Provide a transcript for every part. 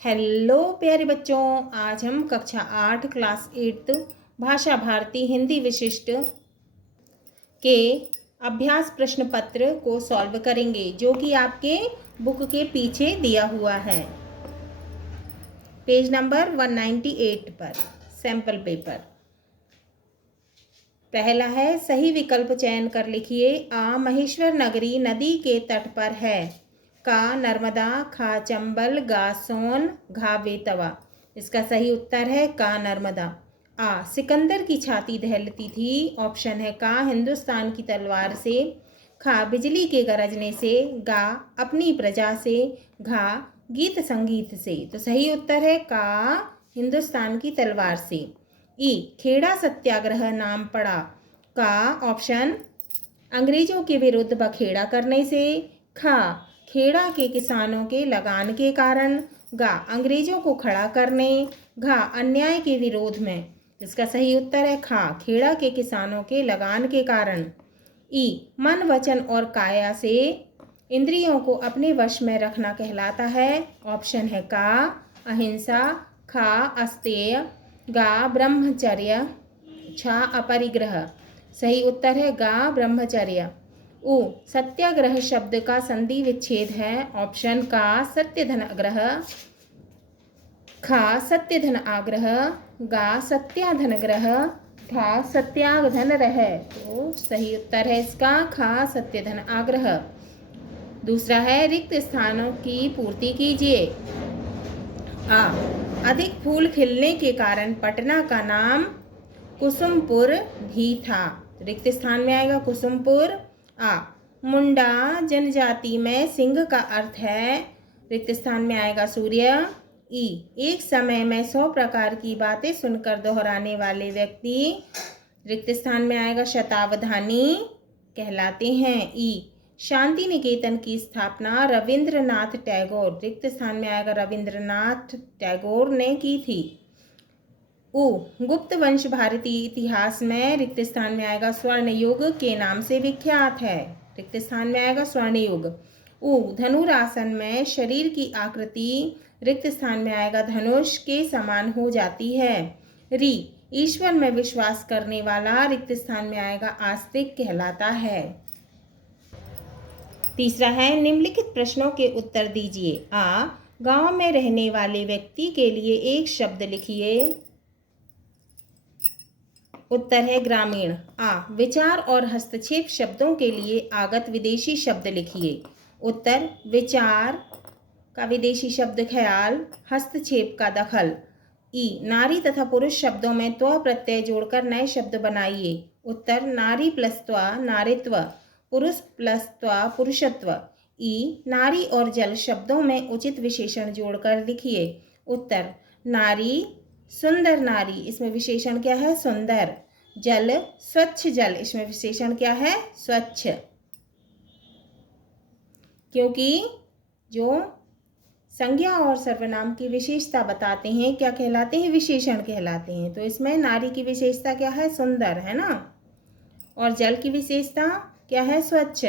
Hello प्यारे बच्चों, आज हम कक्षा 8 क्लास 8 भाषा भारती हिंदी विशिष्ट के अभ्यास प्रश्न पत्र को सॉल्व करेंगे, जो कि आपके बुक के पीछे दिया हुआ है, पेज नंबर 198 पर सैंपल पेपर। पहला है, सही विकल्प चयन कर लिखिए। आ महेश्वर नगरी नदी के तट पर है। का नर्मदा, खा चंबल, गा सोन, घा बेतवा। इसका सही उत्तर है का नर्मदा। आ सिकंदर की छाती दहलती थी। ऑप्शन है का हिंदुस्तान की तलवार से। खा बिजली के गरजने से। गा अपनी प्रजा से। घा गीत संगीत से। तो सही उत्तर है का हिंदुस्तान की तलवार से। ई खेड़ा सत्याग्रह नाम पड़ा। का ऑप्शन अंग्रेजों के विरुद्ध बखेड़ा करने से। खा खेड़ा के किसानों के लगान के कारण। गा अंग्रेजों को खड़ा करने। घा अन्याय के विरोध में। इसका सही उत्तर है खा खेड़ा के किसानों के लगान के कारण। ई मन वचन और काया से इंद्रियों को अपने वश में रखना कहलाता है। ऑप्शन है का अहिंसा, खा अस्तेय, गा ब्रह्मचर्य, छा अपरिग्रह। सही उत्तर है गा ब्रह्मचर्य। उ सत्याग्रह शब्द का संधि विच्छेद है। ऑप्शन का सत्य धन अग्रह, खा सत्य धन आग्रह, गा सत्याधन ग्रह, खा सत्याधन रह। तो सही उत्तर है इसका खा सत्य धन आग्रह। दूसरा है, रिक्त स्थानों की पूर्ति कीजिए। आ अधिक फूल खिलने के कारण पटना का नाम कुसुमपुर भी था। रिक्त स्थान में आएगा कुसुमपुर। आ मुंडा जनजाति में सिंह का अर्थ है। रिक्त स्थान में आएगा सूर्य। ई एक समय में 100 प्रकार की बातें सुनकर दोहराने वाले व्यक्ति, रिक्त स्थान में आएगा शतावधानी कहलाते हैं। ई शांति निकेतन की स्थापना रविंद्रनाथ टैगोर, रिक्त स्थान में आएगा रविंद्रनाथ टैगोर ने की थी। उ गुप्त वंश भारतीय इतिहास में, रिक्त स्थान में आएगा स्वर्ण युग के नाम से विख्यात है। रिक्त स्थान में आएगा स्वर्ण युग। उ धनुरासन में शरीर की आकृति, रिक्त स्थान में आएगा धनुष के समान हो जाती है। री ईश्वर में विश्वास करने वाला, रिक्त स्थान में आएगा आस्तिक कहलाता है। तीसरा है, निम्नलिखित प्रश्नों के उत्तर दीजिए। आ गांव में रहने वाले व्यक्ति के लिए एक शब्द लिखिए। उत्तर है ग्रामीण। आ विचार और हस्तक्षेप शब्दों के लिए आगत विदेशी शब्द लिखिए। उत्तर विचार का विदेशी शब्द ख्याल, हस्तक्षेप का दखल। ई नारी तथा पुरुष शब्दों में त्व प्रत्यय जोड़कर नए शब्द बनाइए। उत्तर नारी प्लस त्व नारित्व, पुरुष प्लस त्व पुरुषत्व। ई नारी और जल शब्दों में उचित विशेषण जोड़कर लिखिए। उत्तर नारी सुंदर नारी, इसमें विशेषण क्या है सुंदर। जल स्वच्छ जल, इसमें विशेषण क्या है स्वच्छ। क्योंकि जो संज्ञा और सर्वनाम की विशेषता बताते हैं क्या कहलाते हैं, विशेषण कहलाते हैं। तो इसमें नारी की विशेषता क्या है सुंदर, है ना, और जल की विशेषता क्या है स्वच्छ।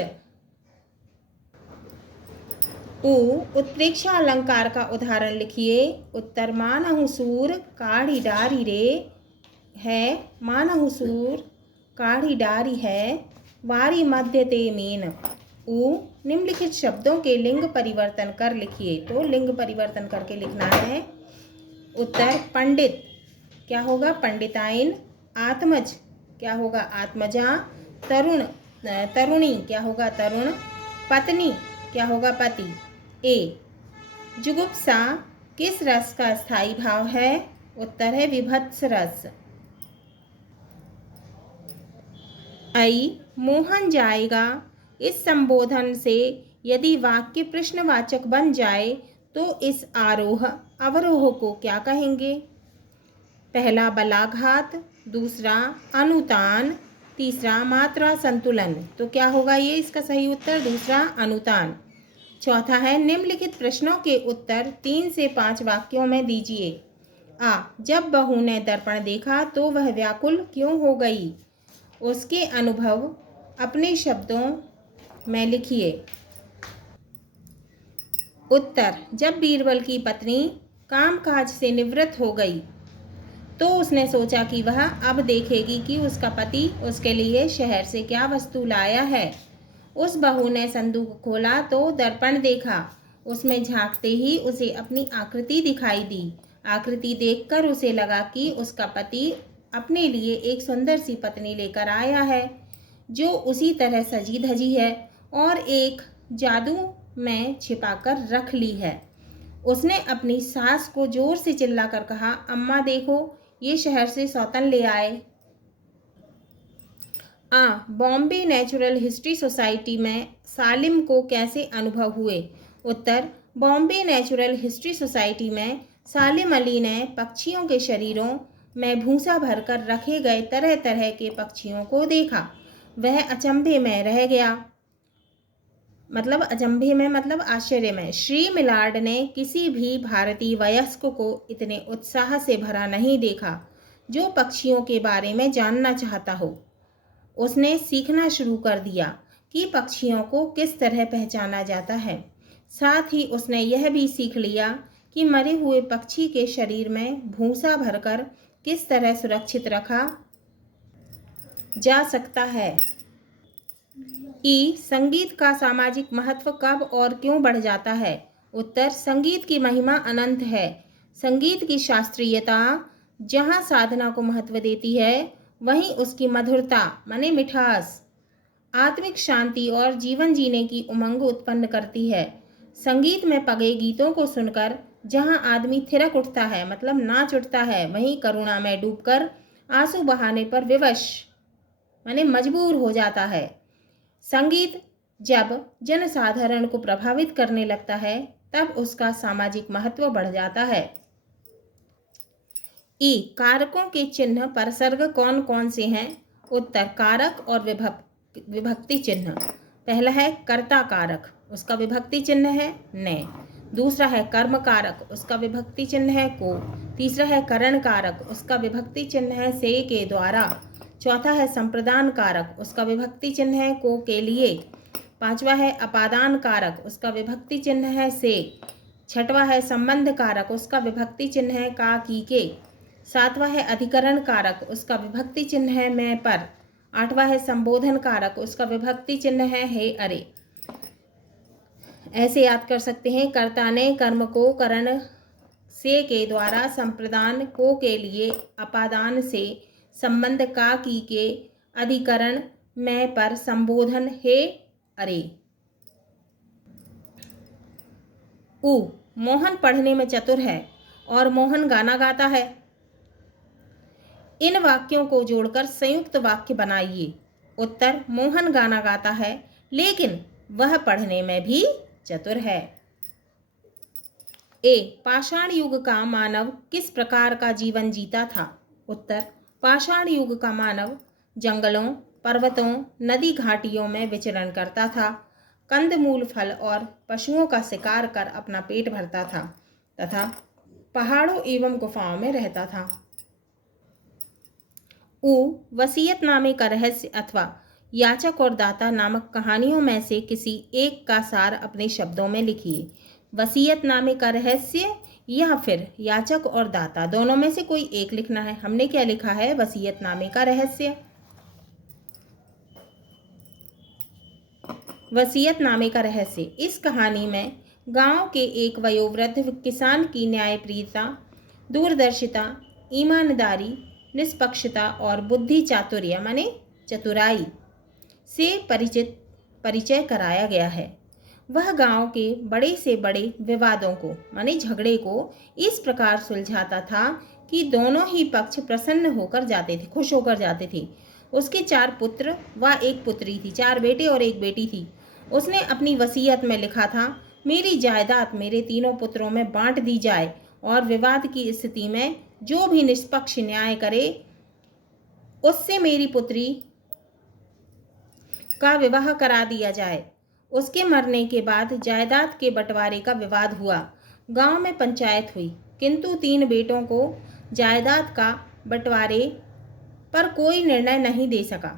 उ उत्प्रेक्षा अलंकार का उदाहरण लिखिए। उत्तर मानहु सूर काढ़ी डारी रे है, मानहु सूर काढ़ी डारी है, वारी मध्य ते मीन। उ निम्नलिखित शब्दों के लिंग परिवर्तन कर लिखिए। तो लिंग परिवर्तन करके लिखना है। उत्तर पंडित क्या होगा पंडिताइन, आत्मज क्या होगा आत्मजा, तरुण तरुणी क्या होगा तरुण, पत्नी क्या होगा पति। ए जुगुप्सा किस रस का स्थायी भाव है। उत्तर है विभत्स रस। आई मोहन जाएगा, इस संबोधन से यदि वाक्य प्रश्नवाचक बन जाए तो इस आरोह अवरोह को क्या कहेंगे। पहला बलाघात, दूसरा अनुतान, तीसरा मात्रा संतुलन। तो क्या होगा ये इसका सही उत्तर दूसरा अनुतान। चौथा है, निम्नलिखित प्रश्नों के उत्तर 3 से 5 वाक्यों में दीजिए। आ जब बहू ने दर्पण देखा तो वह व्याकुल क्यों हो गई। उसके अनुभव अपने शब्दों में लिखिए। उत्तर जब बीरबल की पत्नी कामकाज से निवृत्त हो गई तो उसने सोचा कि वह अब देखेगी कि उसका पति उसके लिए शहर से क्या वस्तु लाया है। उस बहू ने संदूक खोला तो दर्पण देखा। उसमें झांकते ही उसे अपनी आकृति दिखाई दी। आकृति देखकर उसे लगा कि उसका पति अपने लिए एक सुंदर सी पत्नी लेकर आया है, जो उसी तरह सजी धजी है और एक जादू में छिपाकर रख ली है। उसने अपनी सास को जोर से चिल्लाकर कहा, अम्मा देखो, ये शहर से सौतन ले आए। बॉम्बे नेचुरल हिस्ट्री सोसाइटी में सालिम को कैसे अनुभव हुए? उत्तर, बॉम्बे नेचुरल हिस्ट्री सोसाइटी में सालिम अली ने पक्षियों के शरीरों में भूसा भरकर रखे गए तरह तरह के पक्षियों को देखा। वह अचंभे में रह गया। अचंभे में आश्चर्य में। श्री मिलार्ड ने किसी भी भारतीय वयस्क को इतने उत्साह से भरा नहीं देखा जो पक्षियों के बारे में जानना चाहता हो। उसने सीखना शुरू कर दिया कि पक्षियों को किस तरह पहचाना जाता है। साथ ही उसने यह भी सीख लिया कि मरे हुए पक्षी के शरीर में भूसा भरकर किस तरह सुरक्षित रखा जा सकता है। संगीत का सामाजिक महत्व कब और क्यों बढ़ जाता है? उत्तर, संगीत की महिमा अनंत है। संगीत की शास्त्रीयता जहाँ साधना को महत्व देती है, वहीं उसकी मधुरता माने मिठास आत्मिक शांति और जीवन जीने की उमंग उत्पन्न करती है। संगीत में पगे गीतों को सुनकर जहाँ आदमी थिरक उठता है नाच उठता है, वहीं करुणा में डूबकर आंसू बहाने पर विवश मजबूर हो जाता है। संगीत जब जनसाधारण को प्रभावित करने लगता है, तब उसका सामाजिक महत्व बढ़ जाता है। कारकों के चिन्ह परसर्ग कौन कौन से हैं? उत्तर, कारक और विभक्ति चिन्ह। पहला है कर्ता कारक, उसका विभक्ति चिन्ह है ने। दूसरा है कर्म कारक, उसका विभक्ति चिन्ह है को। तीसरा है करण कारक, उसका विभक्ति चिन्ह है से के द्वारा। चौथा है संप्रदान कारक, उसका विभक्ति चिन्ह है को के लिए। पांचवा है अपादान कारक, उसका विभक्ति चिन्ह है से। छठवा है संबंध कारक, उसका विभक्ति चिन्ह है का की के। सातवां है अधिकरण कारक, उसका विभक्ति चिन्ह है मैं पर। आठवां है संबोधन कारक, उसका विभक्ति चिन्ह है हे अरे। ऐसे याद कर सकते हैं। कर्ता ने कर्म को करण से के द्वारा, संप्रदान को के लिए, अपादान से, संबंध का की के, अधिकरण मैं पर, संबोधन हे अरे। मोहन पढ़ने में चतुर है और मोहन गाना गाता है। इन वाक्यों को जोड़कर संयुक्त वाक्य बनाइए। उत्तर, मोहन गाना गाता है लेकिन वह पढ़ने में भी चतुर है। पाषाण युग का मानव किस प्रकार का जीवन जीता था? उत्तर, पाषाण युग का मानव जंगलों, पर्वतों, नदी घाटियों में विचरण करता था। कंदमूल, फल और पशुओं का शिकार कर अपना पेट भरता था तथा पहाड़ों एवं गुफाओं में रहता था। वसीयतनामे का रहस्य अथवा याचक और दाता नामक कहानियों में से किसी एक का सार अपने शब्दों में लिखिए। वसीयतनामे का रहस्य या फिर याचक और दाता, दोनों में से कोई एक लिखना है। हमने क्या लिखा है? वसीयतनामे का रहस्य। वसीयतनामे का रहस्य। इस कहानी में गांव के एक वयोवृद्ध किसान की न्यायप्रियता, दूरदर्शिता, ईमानदारी, निष्पक्षता और बुद्धि चातुर्य माने चतुराई से परिचय कराया गया है। वह गांव के बड़े से बड़े विवादों को माने झगड़े को इस प्रकार सुलझाता था कि दोनों ही पक्ष प्रसन्न होकर जाते थे, खुश होकर जाते थे। उसके 4 पुत्र व 1 पुत्री थी, 4 बेटे और 1 बेटी थी। उसने अपनी वसीयत में लिखा था, मेरी जायदाद मेरे तीनों पुत्रों में बांट दी जाए और विवाद की स्थिति में जो भी निष्पक्ष न्याय करे उससे मेरी पुत्री का विवाह करा दिया जाए। उसके मरने के बाद जायदाद के बंटवारे का विवाद हुआ। गांव में पंचायत हुई, किंतु 3 बेटों को जायदाद का बंटवारे पर कोई निर्णय नहीं दे सका।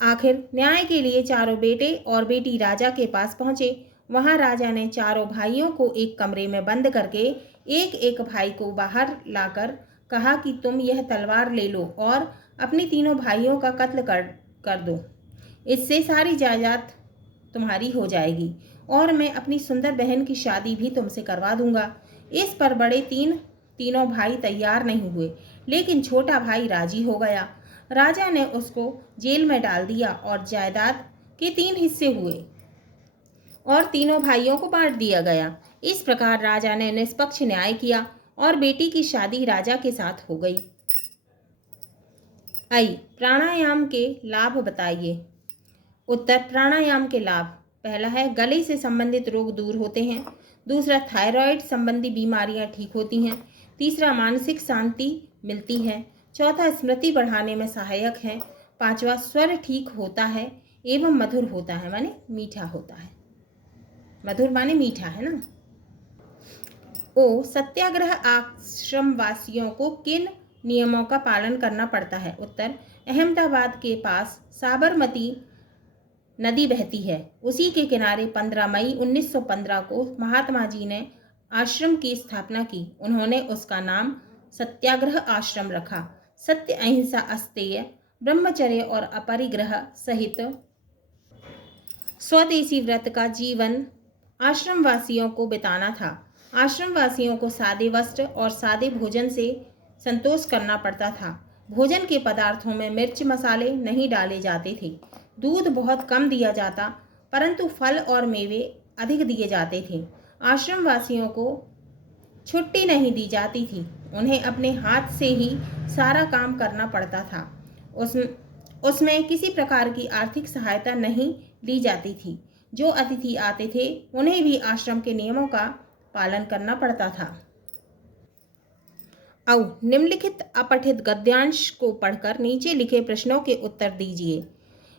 आखिर न्याय के लिए 4 बेटे और बेटी राजा के पास पहुंचे। वहां राजा ने 4 भाइयों को एक कमरे में बंद करके एक एक भाई को बाहर लाकर कहा कि तुम यह तलवार ले लो और अपने तीनों भाइयों का कत्ल कर दो। इससे सारी जायदाद तुम्हारी हो जाएगी और मैं अपनी सुंदर बहन की शादी भी तुमसे करवा दूंगा। इस पर बड़े तीनों भाई तैयार नहीं हुए, लेकिन छोटा भाई राजी हो गया। राजा ने उसको जेल में डाल दिया और जायदाद के 3 हिस्से हुए और तीनों भाइयों को बांट दिया गया। इस प्रकार राजा ने निष्पक्ष न्याय किया और बेटी की शादी राजा के साथ हो गई। आई, प्राणायाम के लाभ बताइए। उत्तर, प्राणायाम के लाभ। पहला है गले से संबंधित रोग दूर होते हैं। दूसरा, थायराइड संबंधी बीमारियां ठीक होती हैं। तीसरा, मानसिक शांति मिलती है। चौथा, स्मृति बढ़ाने में सहायक है। पांचवा, स्वर ठीक होता है एवं मधुर होता है, माने मीठा होता है। मधुर माने मीठा है ना। ओ, सत्याग्रह आश्रम वासियों को किन नियमों का पालन करना पड़ता है। उत्तर, अहमदाबाद के पास साबरमती नदी बहती है, उसी के किनारे 15 मई 1915 को महात्मा जी ने आश्रम की स्थापना की। उन्होंने उसका नाम सत्याग्रह आश्रम रखा। सत्य, अहिंसा, अस्तेय, ब्रह्मचर्य और अपरिग्रह सहित स्वदेशी व्रत का जीवन आश्रम वासियों को बिताना था। आश्रम वासियों को सादे वस्त्र और सादे भोजन से संतोष करना पड़ता था। भोजन के पदार्थों में मिर्च मसाले नहीं डाले जाते थे। दूध बहुत कम दिया जाता, परंतु फल और मेवे अधिक दिए जाते थे। आश्रम वासियों को छुट्टी नहीं दी जाती थी। उन्हें अपने हाथ से ही सारा काम करना पड़ता था। उसमें किसी प्रकार की आर्थिक सहायता नहीं दी जाती थी। जो अतिथि आते थे उन्हें भी आश्रम के नियमों का पालन करना पड़ता था। अब निम्नलिखित अपठित गद्यांश को पढ़कर नीचे लिखे प्रश्नों के उत्तर दीजिए।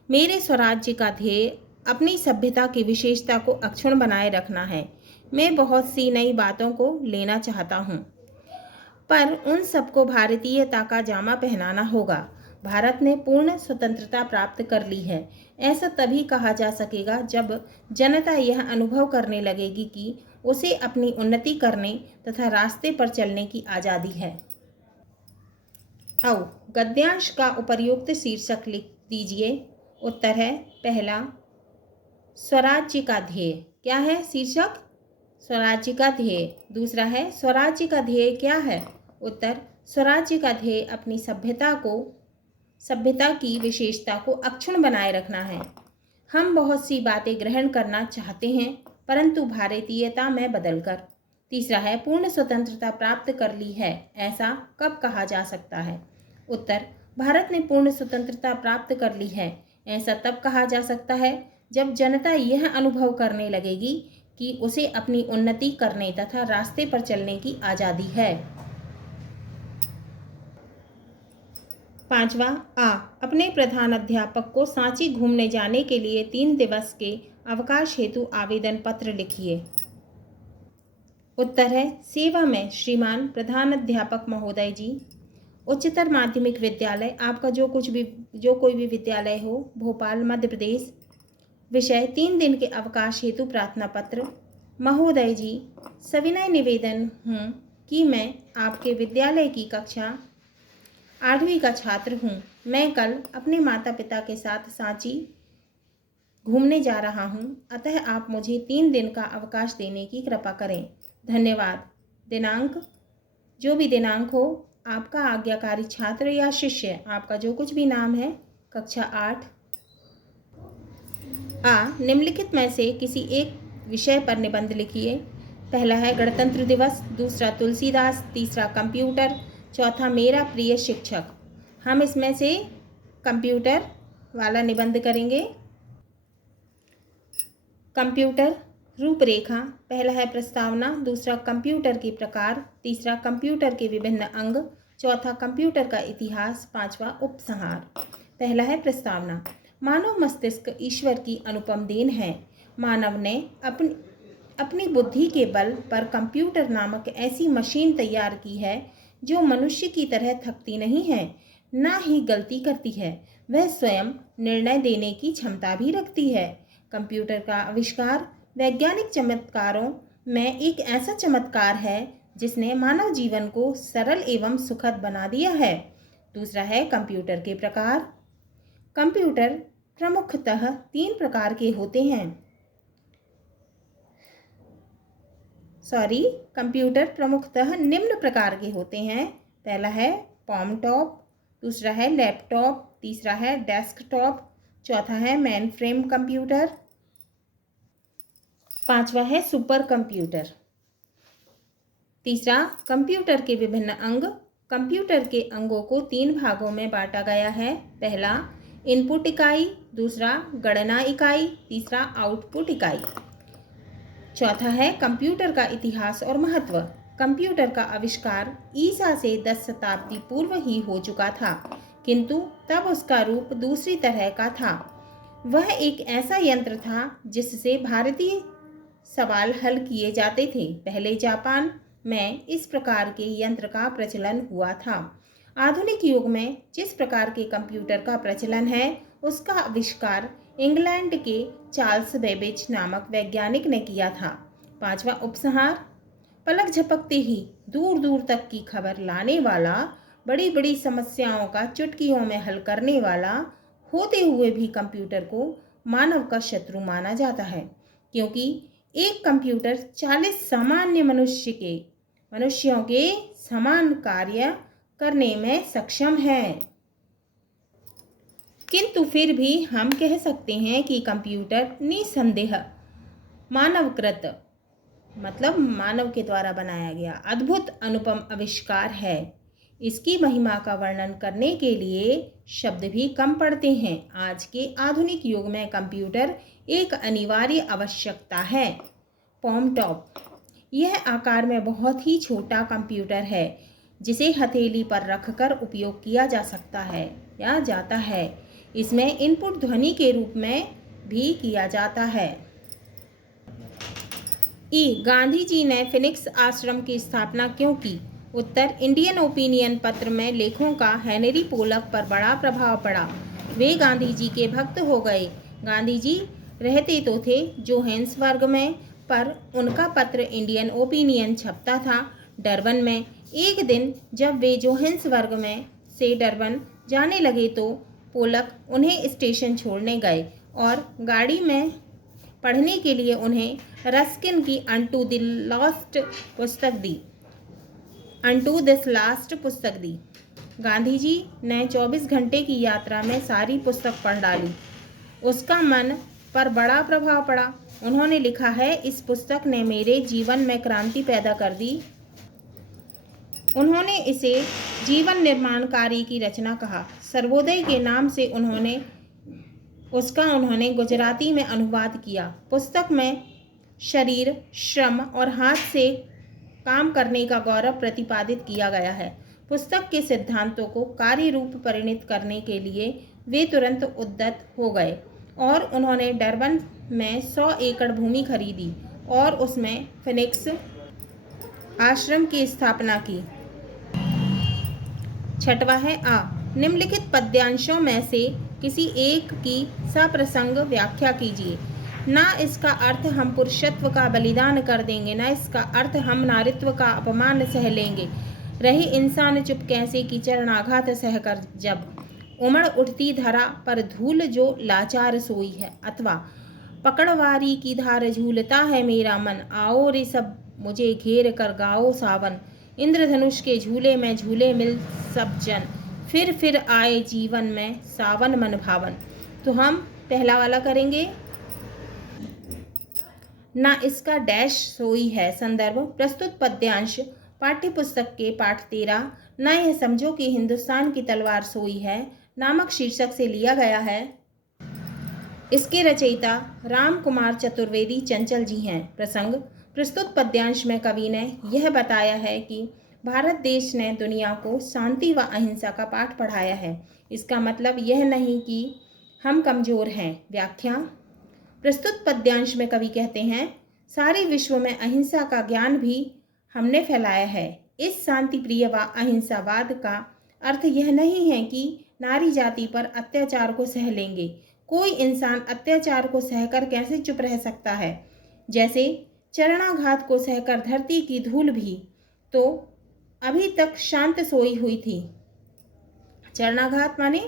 मेरे स्वराज्य का ध्येय अपनी सभ्यता की विशेषता को अक्षुण्ण बनाए रखना है। मैं बहुत सी नई बातों को लेना चाहता हूँ, पर उन सबको भारतीयता का जामा पहनाना होगा। भारत ने पूर्ण स्वतंत्रता प्राप्त कर ली है। ऐसा तभी कहा जा सकेगा जब जनता यह अनुभव करने लगेगी कि उसे अपनी उन्नति करने तथा रास्ते पर चलने की आज़ादी है। आओ, गद्यांश का उपर्युक्त शीर्षक लिख दीजिए। उत्तर है पहला, स्वराज्य का ध्येय। क्या है शीर्षक? स्वराज्य का ध्येय। दूसरा है, स्वराज्य का ध्येय क्या है? उत्तर, स्वराज्य का ध्येय अपनी सभ्यता की विशेषता को अक्षुण्ण बनाए रखना है। हम बहुत सी बातें ग्रहण करना चाहते हैं, परंतु भारतीयता में बदलकर। तीसरा है, पूर्ण स्वतंत्रता प्राप्त कर ली है। ऐसा कब कहा जा सकता है? उत्तर, भारत ने पूर्ण स्वतंत्रता प्राप्त कर ली है। ऐसा तब कहा जा सकता है जब जनता यह अनुभव करने लगेगी कि उसे अपनी उन्नति करने तथा रास्ते पर चलने की आज़ादी है। पांचवा, अपने प्रधान अध्यापक को सांची घूमने जाने के लिए 3 दिवस के अवकाश हेतु आवेदन पत्र लिखिए। उत्तर है, सेवा में श्रीमान प्रधान अध्यापक महोदय जी, उच्चतर माध्यमिक विद्यालय, आपका जो कोई भी विद्यालय हो, भोपाल मध्य प्रदेश। विषय, 3 दिन के अवकाश हेतु प्रार्थना पत्र। महोदय जी, सविनय निवेदन हूँ कि मैं आपके विद्यालय की कक्षा 8वीं का छात्र हूँ। मैं कल अपने माता पिता के साथ सांची घूमने जा रहा हूँ, अतः आप मुझे 3 दिन का अवकाश देने की कृपा करें। धन्यवाद। दिनांक, जो भी दिनांक हो, आपका आज्ञाकारी छात्र या शिष्य, आपका जो कुछ भी नाम है, कक्षा 8। निम्नलिखित में से किसी एक विषय पर निबंध लिखिए। पहला है गणतंत्र दिवस, दूसरा तुलसीदास, तीसरा कंप्यूटर, चौथा मेरा प्रिय शिक्षक। हम इसमें से कंप्यूटर वाला निबंध करेंगे। कंप्यूटर रूपरेखा, पहला है प्रस्तावना, दूसरा कंप्यूटर के प्रकार, तीसरा कंप्यूटर के विभिन्न अंग, चौथा कंप्यूटर का इतिहास, पांचवा उपसंहार। पहला है प्रस्तावना। मानव मस्तिष्क ईश्वर की अनुपम देन है। मानव ने अपनी बुद्धि के बल पर कंप्यूटर नामक ऐसी मशीन तैयार की है जो मनुष्य की तरह थकती नहीं है, ना ही गलती करती है। वह स्वयं निर्णय देने की क्षमता भी रखती है। कंप्यूटर का आविष्कार वैज्ञानिक चमत्कारों में एक ऐसा चमत्कार है जिसने मानव जीवन को सरल एवं सुखद बना दिया है। दूसरा है कंप्यूटर के प्रकार। कंप्यूटर प्रमुखतः 3 प्रकार के होते हैं। कंप्यूटर प्रमुखतः निम्न प्रकार के होते हैं। पहला है पॉम टॉप, दूसरा है लैपटॉप, तीसरा है डेस्कटॉप, चौथा है मेन फ्रेम कंप्यूटर, पांचवा है सुपर कंप्यूटर। तीसरा, कंप्यूटर के विभिन्न अंग। कंप्यूटर के अंगों को 3 भागों में बांटा गया है। पहला इनपुट इकाई, दूसरा गणना इकाई, तीसरा आउटपुट इकाई। चौथा है कंप्यूटर का इतिहास और महत्व। कंप्यूटर का आविष्कार ईसा से 10 शताब्दी पूर्व ही हो चुका था, किंतु तब उसका रूप दूसरी तरह का था। वह एक ऐसा यंत्र था जिससे भारतीय सवाल हल किए जाते थे। पहले जापान में इस प्रकार के यंत्र का प्रचलन हुआ था। आधुनिक युग में जिस प्रकार के कंप्यूटर का प्रचलन है, उसका आविष्कार इंग्लैंड के चार्ल्स बेबेज नामक वैज्ञानिक ने किया था। पांचवा उपसंहार, पलक झपकते ही दूर दूर तक की खबर लाने वाला, बड़ी बड़ी समस्याओं का चुटकियों में हल करने वाला होते हुए भी कंप्यूटर को मानव का शत्रु माना जाता है, क्योंकि एक कंप्यूटर 40 सामान्य मनुष्यों के समान कार्य करने में सक्षम है। किंतु फिर भी हम कह सकते हैं कि कंप्यूटर निसंदेह मानवकृत, मतलब मानव के द्वारा बनाया गया अद्भुत अनुपम आविष्कार है। इसकी महिमा का वर्णन करने के लिए शब्द भी कम पड़ते हैं। आज के आधुनिक युग में कंप्यूटर एक अनिवार्य आवश्यकता है। पॉम टॉप, यह आकार में बहुत ही छोटा कंप्यूटर है जिसे हथेली पर रखकर उपयोग किया जा सकता है या जाता है। इसमें इनपुट ध्वनि के रूप में भी किया जाता है। गांधी जी ने फिनिक्स आश्रम की स्थापना क्यों की? उत्तर, इंडियन ओपिनियन पत्र में लेखों का हेनरी पोलक पर बड़ा प्रभाव पड़ा। वे गांधी जी के भक्त हो गए। गांधी जी रहते तो थे जोहान्सबर्ग में, पर उनका पत्र इंडियन ओपिनियन छपता था डरबन में। एक दिन जब वे जोहान्सबर्ग में से डरबन जाने लगे तो पोलक उन्हें स्टेशन छोड़ने गए और गाड़ी में पढ़ने के लिए उन्हें रस्किन की अनटू दिस लास्ट पुस्तक दी। गांधी जी ने 24 घंटे की यात्रा में सारी पुस्तक पढ़ डाली। उसका मन पर बड़ा प्रभाव पड़ा। उन्होंने लिखा है, इस पुस्तक ने मेरे जीवन में क्रांति पैदा कर दी। उन्होंने इसे जीवन निर्माणकारी की रचना कहा। सर्वोदय के नाम से उन्होंने गुजराती में अनुवाद किया। पुस्तक में शरीर, श्रम और हाथ से काम करने का गौरव प्रतिपादित किया गया है। पुस्तक के सिद्धांतों को कार्य रूप परिणत करने के लिए वे तुरंत उद्यत हो गए और उन्होंने डरबन में 100 एकड़ भूमि खरीदी और उसमें फिनिक्स आश्रम की स्थापना की। छठवा है निम्नलिखित पद्यांशों में से किसी एक की सप्रसंग व्याख्या कीजिए। ना इसका अर्थ हम पुरुषत्व का बलिदान कर देंगे, ना इसका अर्थ हम नारीत्व का अपमान सह लेंगे। रहे इंसान चुप कैसे कि चरणाघात सहकर जब उमड़ उठती धरा पर धूल जो लाचार सोई है। अथवा पकड़वारी की धार झूलता है मेरा मन, आओ रे सब मुझे घेर कर गाओ सावन। इंद्रधनुष के झूले में झूले मिल सब जन, फिर आए जीवन में सावन मन भावन। तो हम पहला वाला करेंगे। ना इसका डैश सोई है। संदर्भ, प्रस्तुत पद्यांश पाठ्य पुस्तक के पाठ 13 ना यह समझो कि हिंदुस्तान की तलवार सोई है नामक शीर्षक से लिया गया है। इसके रचयिता राम कुमार चतुर्वेदी चंचल जी हैं। प्रसंग, प्रस्तुत पद्यांश में कवि ने यह बताया है कि भारत देश ने दुनिया को शांति व अहिंसा का पाठ पढ़ाया है। इसका मतलब यह नहीं कि हम कमज़ोर हैं। व्याख्या, प्रस्तुत पद्यांश में कवि कहते हैं, सारे विश्व में अहिंसा का ज्ञान भी हमने फैलाया है। इस शांति प्रिय व अहिंसावाद का अर्थ यह नहीं है कि नारी जाति पर अत्याचार को सह लेंगे। कोई इंसान अत्याचार को सहकर कैसे चुप रह सकता है? जैसे चरणाघात को सहकर धरती की धूल भी तो अभी तक शांत सोई हुई थी। चरणाघात माने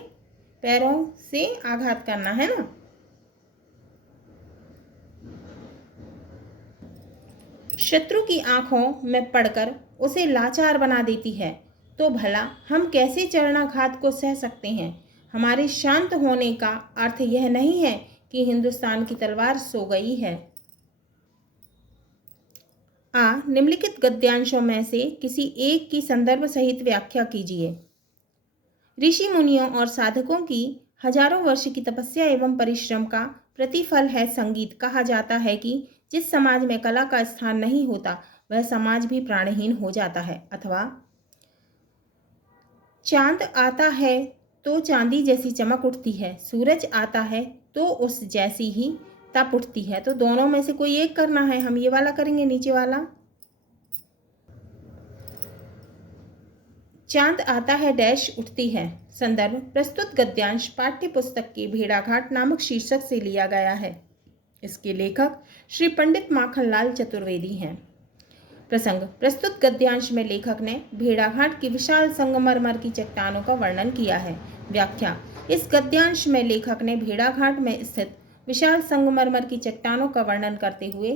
पैरों से आघात करना, है ना। शत्रु की आंखों में पड़कर उसे लाचार बना देती है, तो भला हम कैसे चरणाघात को सह सकते हैं। हमारे शांत होने का अर्थ यह नहीं है कि हिंदुस्तान की तलवार सो गई है। निम्नलिखित गद्यांशों में से किसी एक की संदर्भ सहित व्याख्या कीजिए। ऋषि मुनियों और साधकों की हजारों वर्ष की तपस्या एवं परिश्रम का प्रतिफल है संगीत। कहा जाता है कि जिस समाज में कला का स्थान नहीं होता वह समाज भी प्राणहीन हो जाता है। अथवा चांद आता है तो चांदी जैसी चमक उठती है, सूरज आता है तो उस जैसी ही तप उठती है। तो दोनों में से कोई एक करना है। हम ये वाला करेंगे, नीचे वाला। चांद आता है डैश उठती है। संदर्भ प्रस्तुत गद्यांश पाठ्य पुस्तक के भेड़ाघाट नामक शीर्षक से लिया गया है। इसके लेखक श्री पंडित माखनलाल चतुर्वेदी हैं। प्रसंग प्रस्तुत गद्यांश में लेखक ने भेड़ाघाट की विशाल संगमरमर की चट्टानों का वर्णन किया है। व्याख्या इस गद्यांश में लेखक ने भेड़ाघाट में स्थित विशाल संगमरमर की चट्टानों का वर्णन करते हुए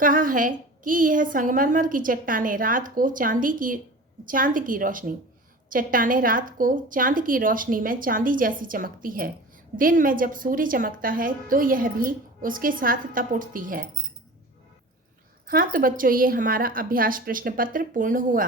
कहा है कि यह संगमरमर की चट्टानें रात को चांद की रोशनी में चांदी जैसी चमकती है। दिन में जब सूर्य चमकता है तो यह भी उसके साथ तप उठती है। हाँ तो बच्चों, ये हमारा अभ्यास प्रश्न पत्र पूर्ण हुआ।